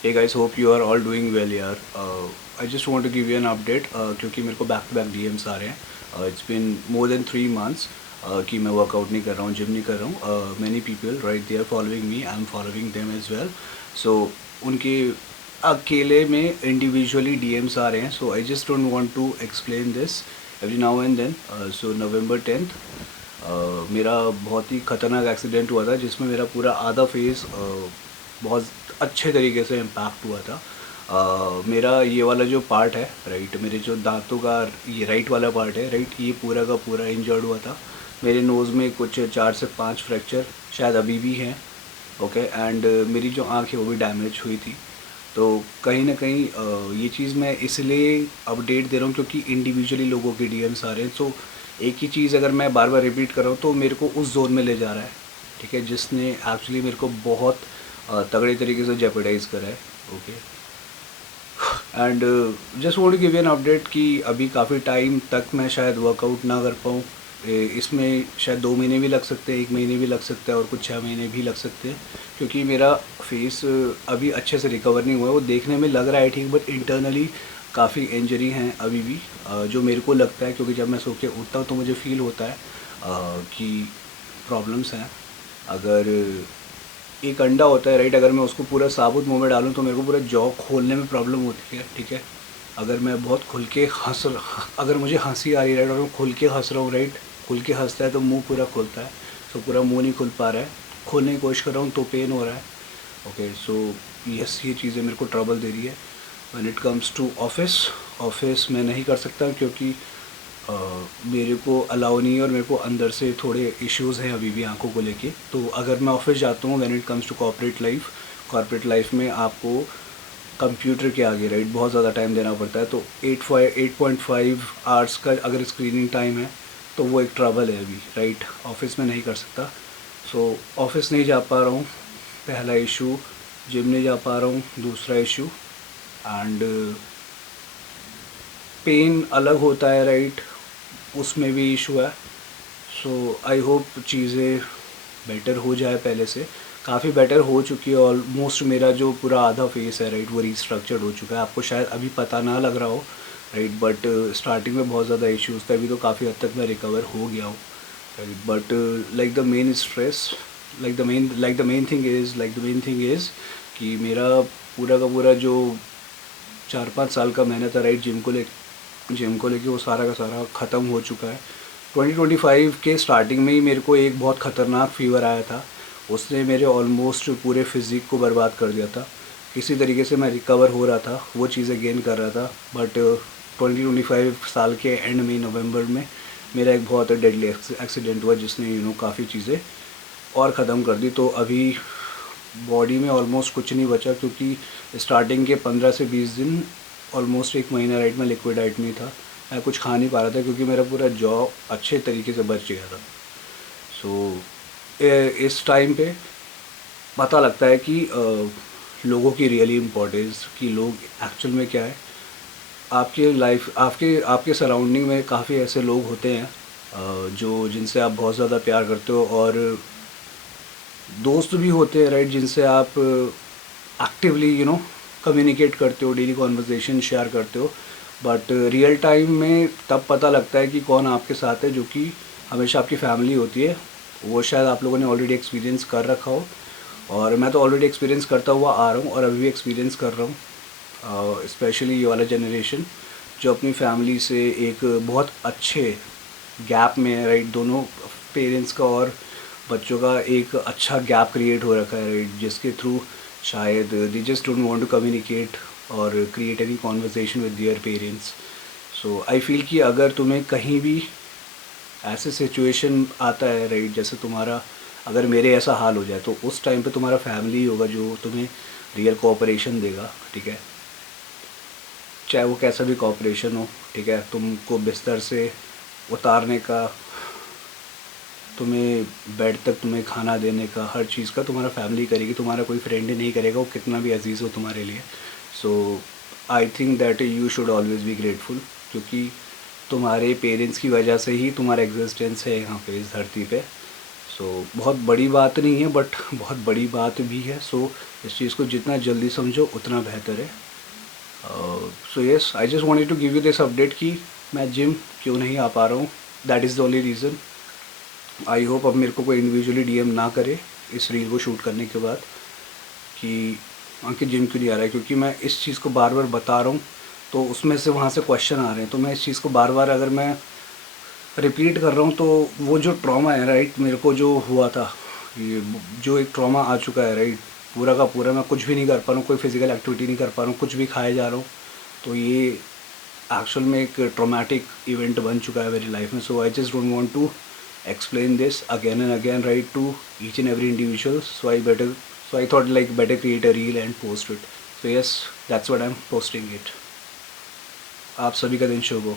Hey guys, hope you are all doing well यार. I just want to give you an update क्योंकि मेरे को back to back DMs आ रहे हैं. It's been more than 3 months कि मैं workout नहीं कर रहा हूँ, जिम नहीं कर रहा हूँ. Many people right they are following me, I'm following them as well. So उनके अकेले में इंडिविजुअली डीएम्स आ रहे हैं. So I just don't want to explain this every now and then. So November 10th मेरा बहुत ही ख़तरनाक एक्सीडेंट हुआ था जिसमें मेरा पूरा आधा फेस बहुत अच्छे तरीके से इम्पैक्ट हुआ था. मेरा ये वाला जो पार्ट है राइट, मेरे जो दांतों का ये राइट वाला पार्ट है राइट, ये पूरा का पूरा इंजर्ड हुआ था. मेरे नोज़ में कुछ 4 से 5 फ्रैक्चर शायद अभी भी हैं. ओके एंड मेरी जो आँख है वो भी डैमेज हुई थी. तो कहीं ना कहीं ये चीज़ मैं इसलिए अपडेट दे रहा हूँ क्योंकि इंडिविजुअली लोगों के डीएम्स आ रहे हैं. तो एक ही चीज़ अगर मैं बार बार रिपीट कर रहा हूँ तो मेरे को उस जोन में ले जा रहा है, ठीक है, जिसने एक्चुअली मेरे को बहुत तगड़े तरीके से जेपरडाइज करा है. Okay and just want to give an update कि अभी काफ़ी टाइम तक मैं शायद वर्कआउट ना कर पाऊँ. इसमें शायद 2 महीने भी लग सकते हैं, 1 महीने भी लग सकता है और कुछ 6 महीने भी लग सकते हैं क्योंकि मेरा फेस अभी अच्छे से रिकवर नहीं हुआ है. वो देखने में लग रहा है ठीक, बट इंटरनली काफ़ी इंजरी हैं अभी भी जो मेरे को लगता है क्योंकि जब मैं सो के उठता हूँ तो मुझे फील होता है कि प्रॉब्लम्स हैं. अगर एक अंडा होता है राइट, अगर मैं उसको पूरा साबुत मुंह में डालूँ तो मेरे को पूरा जॉ खोलने में प्रॉब्लम होती है, ठीक है. अगर मैं बहुत खुल के अगर मुझे हंसी आ रही है राइट और मैं खुल के हंस रहा हूँ राइट, खुल के हंसता है तो मुंह पूरा खुलता है. सो पूरा मुंह नहीं खुल पा रहा है, खोलने की कोशिश कर रहा हूँ तो पेन हो रहा है. ओके सो यस, ये चीज़ें मेरे को ट्रबल दे रही है. When it comes to office मैं नहीं कर सकता क्योंकि मेरे को अलाउ नहीं है और मेरे को अंदर से थोड़े इश्यूज़ हैं अभी भी आंखों को लेके. तो अगर मैं ऑफिस जाता हूँ when it comes to corporate life में आपको कंप्यूटर के आगे राइट बहुत ज़्यादा टाइम देना पड़ता है. तो 8.5 आवर्स का अगर स्क्रीनिंग टाइम है तो वो एक ट्रबल है अभी राइट, ऑफिस में नहीं कर सकता. सो ऑफिस नहीं जा पा रहा हूँ, पहला इशू. जिम नहीं जा पा रहा हूँ, दूसरा इशू. एंड पेन अलग होता है राइट, उसमें भी इशू है. सो आई होप चीज़ें बेटर हो जाए. पहले से काफ़ी बेटर हो चुकी है ऑलमोस्ट. मेरा जो पूरा आधा फेस है राइट वो रिस्ट्रक्चर्ड हो चुका है. आपको शायद अभी पता ना लग रहा हो राइट, बट स्टार्टिंग में बहुत ज़्यादा इश्यूज़ थे. अभी तो काफ़ी हद तक मैं रिकवर हो गया हूँ right. But like the main stress like the main thing is कि मेरा पूरा का पूरा जो 4-5 साल का मेहनत है राइट जिम को लेके वो सारा का सारा ख़त्म हो चुका है. 2025 के स्टार्टिंग में ही मेरे को एक बहुत ख़तरनाक फीवर आया था. उसने मेरे ऑलमोस्ट पूरे फिज़िक को बर्बाद कर दिया था. किसी तरीके से मैं रिकवर हो रहा था, वो चीज़ें गेन कर रहा था. बट 2025 साल के एंड में नवंबर में मेरा एक बहुत डेडली एक्सीडेंट हुआ जिसने काफ़ी चीज़ें और ख़त्म कर दी. तो अभी बॉडी में ऑलमोस्ट कुछ नहीं बचा क्योंकि स्टार्टिंग के 15 से 20 दिन ऑलमोस्ट 1 महीना राइट मैं लिक्विड डाइट में था. मैं कुछ खा नहीं पा रहा था क्योंकि मेरा पूरा जॉ अच्छे तरीके से बच गया था. सो इस टाइम पे पता लगता है कि लोगों की रियली इम्पोर्टेंस, कि लोग एक्चुअल में क्या है. आपके लाइफ आपके आपके सराउंडिंग में काफ़ी ऐसे लोग होते हैं जो जिनसे आप बहुत ज़्यादा प्यार करते हो और दोस्त भी होते हैं राइट, जिनसे आप एक्टिवली कम्युनिकेट करते हो, डेली कॉन्वर्जेसन शेयर करते हो. बट रियल टाइम में तब पता लगता है कि कौन आपके साथ है, जो कि हमेशा आपकी फैमिली होती है. वो शायद आप लोगों ने ऑलरेडी एक्सपीरियंस कर रखा हो और मैं तो ऑलरेडी एक्सपीरियंस करता हुआ आ रहा हूँ और अभी भी एक्सपीरियंस कर रहा हूँ. स्पेशली ये वाला जनरेशन जो अपनी फैमिली से एक बहुत अच्छे गैप में है राइट. दोनों पेरेंट्स का और बच्चों का एक अच्छा गैप क्रिएट हो रखा है राइट, जिसके थ्रू शायद they just don't want to communicate और create any conversation with their parents. So I feel कि अगर तुम्हें कहीं भी ऐसे सिचुएशन आता है राइट, जैसे तुम्हारा अगर मेरे ऐसा हाल हो जाए तो उस टाइम पे तुम्हारा फैमिली होगा जो तुम्हें रियल कोऑपरेशन देगा, ठीक है, चाहे वो कैसा भी कोऑपरेशन हो, ठीक है. तुमको बिस्तर से उतारने का, तुम्हें बेड तक तुम्हें खाना देने का, हर चीज़ का तुम्हारा फैमिली करेगी. तुम्हारा कोई फ्रेंड नहीं करेगा, वो कितना भी अजीज़ हो तुम्हारे लिए. So I think that you should always be grateful क्योंकि तुम्हारे पेरेंट्स की वजह से ही तुम्हारा एग्जिस्टेंस है यहाँ पे इस धरती पे. बहुत बड़ी बात नहीं है बट बहुत बड़ी बात भी है। इस चीज़ को जितना जल्दी समझो उतना बेहतर है। So yes, I just wanted to give you this update कि मैं जिम क्यों नहीं आ पा रहा हूँ। That is the only reason. I hope अब मेरे को कोई इंडिविजुअली डीएम ना करे इस रील को शूट करने के बाद कि अंकित जिम क्यों नहीं आ रहा है, क्योंकि मैं इस चीज़ को बार बार बता रहा हूँ तो उसमें से वहाँ से क्वेश्चन आ रहे हैं। तो मैं इस चीज़ को बार बार अगर मैं रिपीट कर रहा हूँ तो वो जो ट्रॉमा है राइट, मेरे को जो हुआ था, ये जो एक ट्रॉमा आ चुका है राइट, पूरा का पूरा मैं कुछ भी नहीं कर पा रहा हूँ, कोई फिजिकल एक्टिविटी नहीं कर पा रहा हूँ, कुछ भी खाए जा रहा हूँ। तो ये एक्चुअल में एक ट्रॉमेटिक इवेंट बन चुका है मेरी लाइफ में। So I just don't want to explain this again and again right to each and every individual. So I thought like better create a reel and post it. So yes, that's what I'm posting it. आप सभी का दिन शुभ हो।